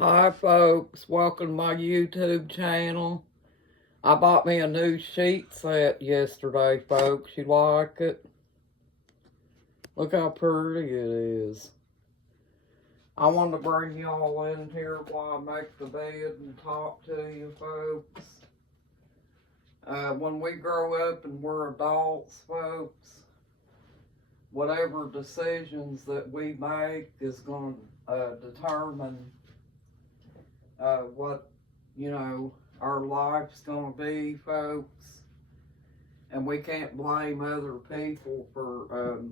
Hi folks, welcome to my YouTube channel. I bought me a new sheet set yesterday, folks. You like it? Look how pretty it is. I wanted to bring y'all in here while I make the bed and talk to you folks. When we grow up and we're adults, folks, whatever decisions that we make is going to determine what, our life's gonna be, folks. And we can't blame other people for,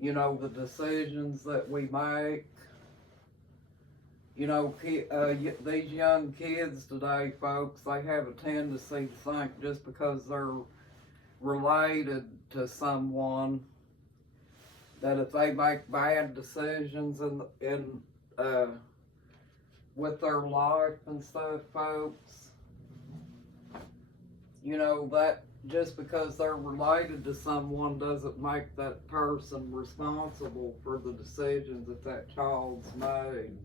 the decisions that we make. These young kids today, folks, they have a tendency to think just because they're related to someone that if they make bad decisions with their life and stuff, folks, that just because they're related to someone doesn't make that person responsible for the decisions that child's made.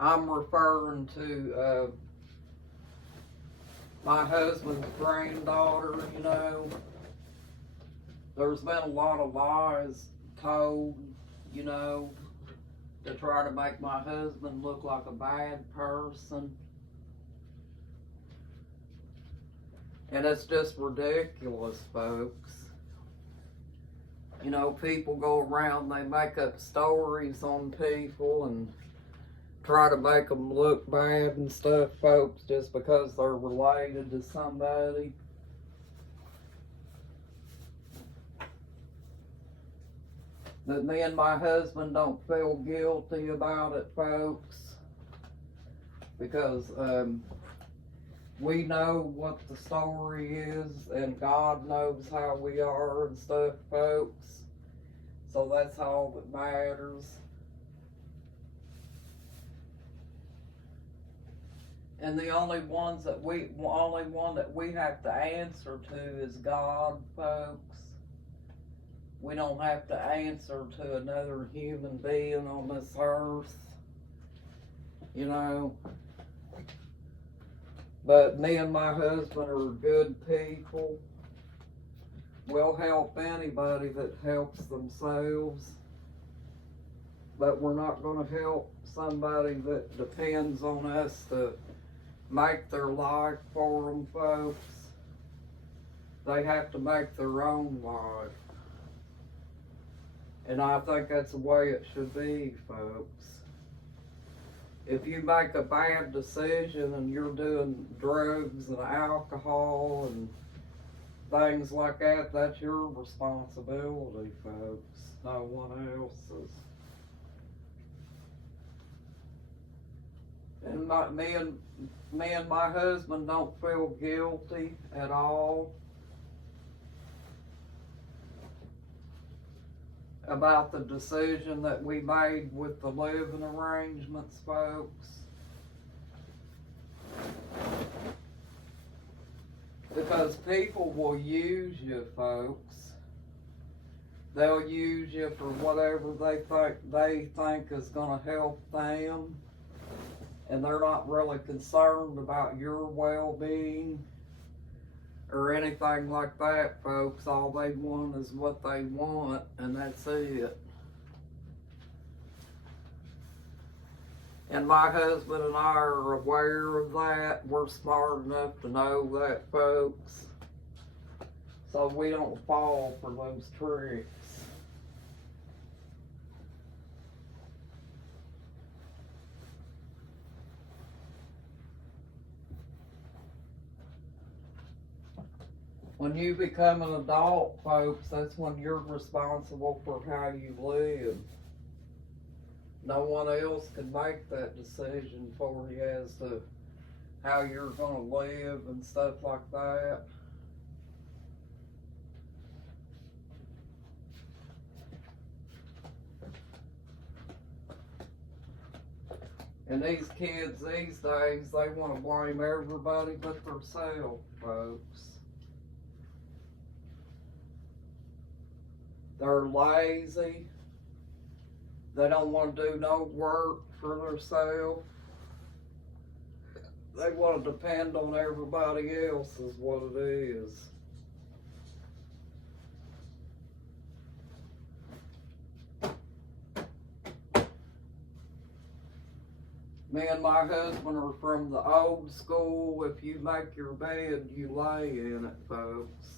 I'm referring to my husband's granddaughter. There's been a lot of lies told, to try to make my husband look like a bad person. And it's just ridiculous, folks. People go around, they make up stories on people and try to make them look bad and stuff, folks, just because they're related to somebody. That me and my husband don't feel guilty about it, folks, because we know what the story is, and God knows how we are and stuff, folks. So that's all that matters. And the only one that we have to answer to is God, folks. We don't have to answer to another human being on this earth. But me and my husband are good people. We'll help anybody that helps themselves. But we're not going to help somebody that depends on us to make their life for them, folks. They have to make their own life. And I think that's the way it should be, folks. If you make a bad decision and you're doing drugs and alcohol and things like that, that's your responsibility, folks. No one else's. And me and my husband don't feel guilty at all about the decision that we made with the living arrangements, folks. Because people will use you, folks. They'll use you for whatever they think is going to help them. And they're not really concerned about your well-being or anything like that, folks. All they want is what they want, and that's it. And my husband and I are aware of that. We're smart enough to know that, folks. So we don't fall for those tricks. When you become an adult, folks, that's when you're responsible for how you live. No one else can make that decision for you as to how you're going to live and stuff like that. And these kids these days, they want to blame everybody but themselves, folks. They're lazy. They don't want to do no work for themselves. They want to depend on everybody else is what it is. Me and my husband are from the old school. If you make your bed, you lay in it, folks.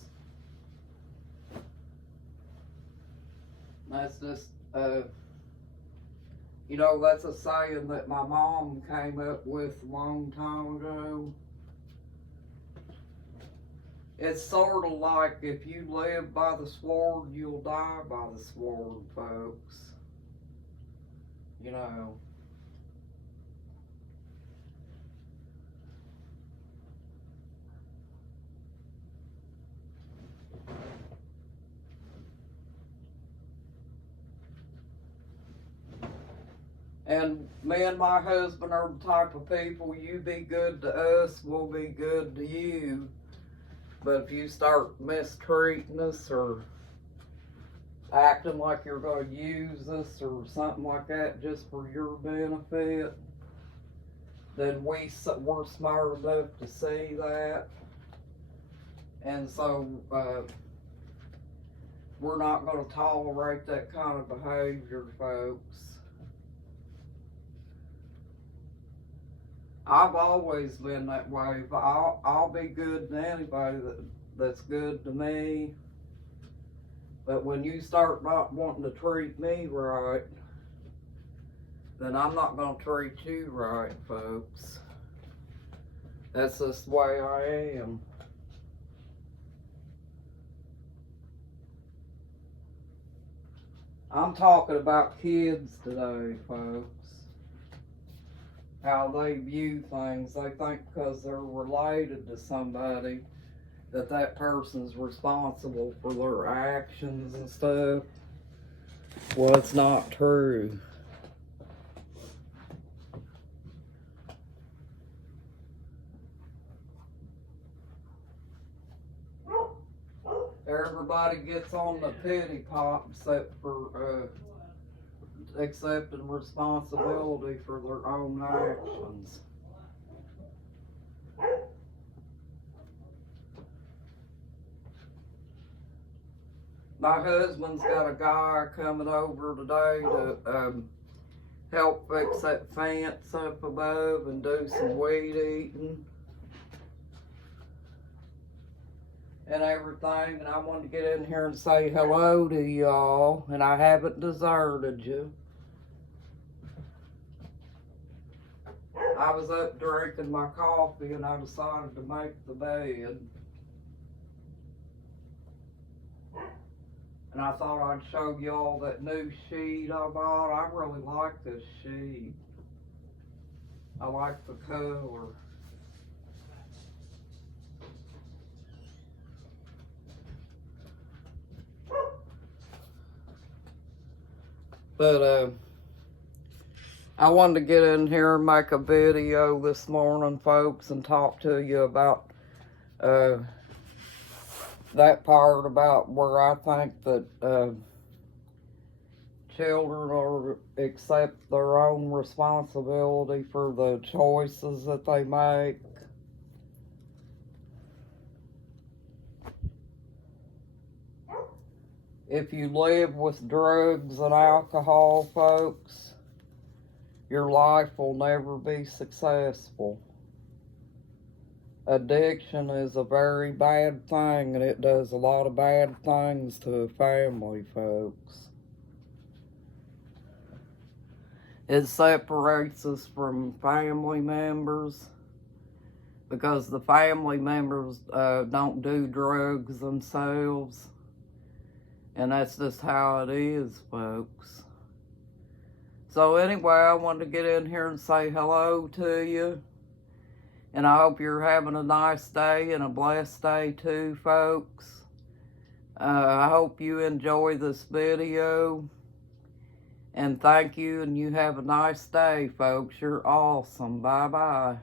That's just, you know, that's a saying that my mom came up with a long time ago. It's sort of like if you live by the sword, you'll die by the sword, folks. You know. And me and my husband are the type of people, you be good to us, we'll be good to you. But if you start mistreating us or acting like you're going to use us or something like that just for your benefit, then we're smart enough to see that. And so we're not going to tolerate that kind of behavior, folks. I've always been that way, but I'll be good to anybody that's good to me. But when you start not wanting to treat me right, then I'm not going to treat you right, folks. That's just the way I am. I'm talking about kids today, folks. How they view things. They think because they're related to somebody that person's responsible for their actions and stuff. Well, it's not true. Everybody gets on the pity pot except for accepting responsibility for their own actions. My husband's got a guy coming over today to help fix that fence up above and do some weed eating and everything, and I wanted to get in here and say hello to y'all, and I haven't deserted you. I was up drinking my coffee and I decided to make the bed. And I thought I'd show y'all that new sheet I bought. I really like this sheet. I like the color. But I wanted to get in here and make a video this morning, folks, and talk to you about that part about where I think that children are accept their own responsibility for the choices that they make. If you live with drugs and alcohol, folks, your life will never be successful. Addiction is a very bad thing, and it does a lot of bad things to a family, folks. It separates us from family members because the family members don't do drugs themselves. And that's just how it is, folks. So anyway, I wanted to get in here and say hello to you. And I hope you're having a nice day and a blessed day too, folks. I hope you enjoy this video. And thank you, and you have a nice day, folks. You're awesome. Bye-bye.